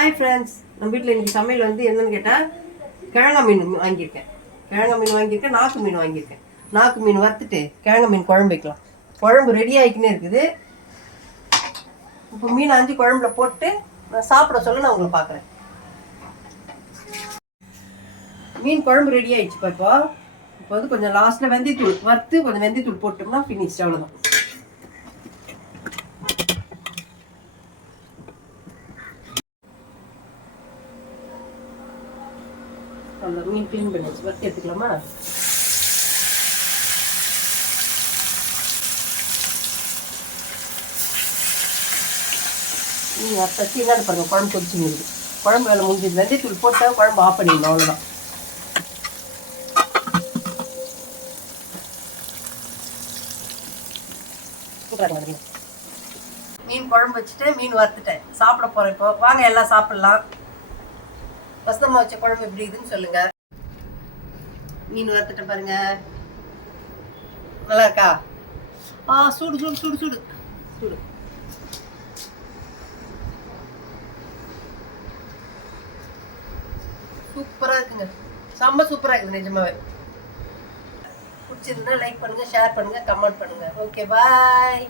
Hi friends நம்ம வீட்டில் இன்றைக்கி சமையல் வந்து என்னன்னு கேட்டால் கிழங்கா மீன் வாங்கியிருக்கேன். கிழங்கா மீன் வாங்கியிருக்கேன் நாக்கு மீன் வாங்கியிருக்கேன். நாக்கு மீன் வறுத்துட்டு கிழங்கா மீன் குழம்பு வைக்கலாம். குழம்பு ரெடி ஆகிக்கினே இருக்குது. இப்போ மீன் அஞ்சு குழம்புல போட்டு நான் சாப்பிட சொல்ல நான் உங்களை பார்க்குறேன். மீன் குழம்பு ரெடி ஆயிடுச்சுப்பா இப்போ. இப்போ வந்து கொஞ்சம் லாஸ்ட்டில் வெந்தயத்தூள் வறுத்து கொஞ்சம் வெந்தயத்தூள் போட்டோம்னா ஃபினிஷ் அவ்வளோதான் அந்த மீன் க்ளீன் பண்ணி வச்சு வறுத்து எடுத்துக்கலாமா? நீங்கள் அப்போ என்னன்னு பாருங்க குழம்பு கொதிச்சு இருக்குது குழம்பு வேலை முடிஞ்சது. வெந்தயத்தூள் போட்டால் குழம்பு ஆஃப் பண்ணிடணும் அவ்வளோதான் மீன் குழம்பு வச்சுட்டு மீன் வறுத்துட்டேன். சாப்பிட போறேன் இப்போ. வாங்க எல்லாம் சாப்பிடலாம். வசந்தம்மா வச்ச குழம்பு எப்படி இருக்குன்னு சொல்லுங்க. மீன் வறுத்துட்டேன் பாருங்க. நல்லா இருக்கா? ஆ சூடு சூடு சூடு சூடு. சூடு. சூப்பரா இருக்குங்க. செம்ம சூப்பரா இருக்குது நிஜமாவே. பிடிச்சிருந்தா லைக் பண்ணுங்க ஷேர் பண்ணுங்க கமெண்ட் பண்ணுங்க. Okay bye